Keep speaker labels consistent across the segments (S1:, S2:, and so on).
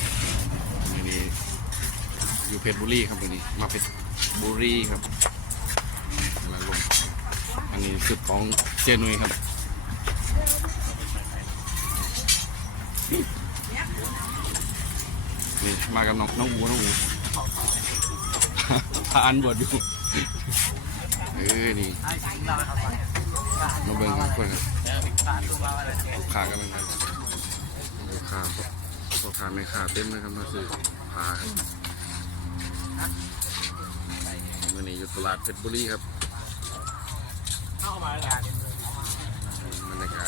S1: ครับมือนี้อยู่เพชรบุรีครับมือนี้ มาเพชรบุรีครับแล้วลงอันนี้สุดของเจนุยครับนี่มากับน้องน้องอูน้องอูพาอันบวชอยู่เออนี่มาเบิ่งครับเพื่อนครับลูกค้ากันนะครับลูกค้า ลูกค้าไม่ค้าเต็มเลยครับมาซื้อพาครับมื่อนี้อยู่ตลาดเพชรบุรีครับบรรยากาศ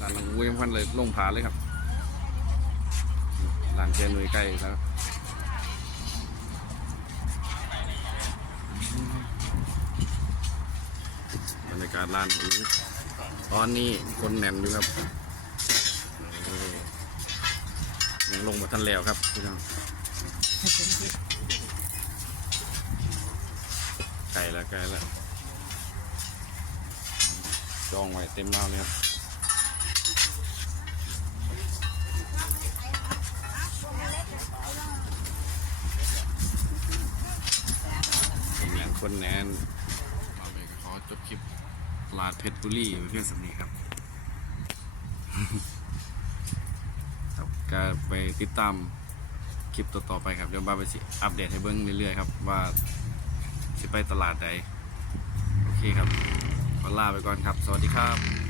S1: ร้านน้องอูยังพันเลยลงผาเลยครับร้านแค่หน่ยใกล้แล้วบรรยากาศร้านอูตอนนี้คนแน่นอยู่ครับ ยังลงมาทันแล้วครับพี่น้องไก่ละไก่ละจองไว้เต็มร้านเลยครับคนแน่นคนแน่นเราไปขอจบคลิปลาดเพชรบุรีไว้เพื่อนสำนีครับครับ ก็ไปติดตามคลิปต่อๆไปครับเดี๋ยวบ้าไปสิอัปเดตให้เบิ้งเรื่อยๆครับว่าสิไปตลาดใดโอเคครับขอลาไปก่อนครับ สวัสดีครับ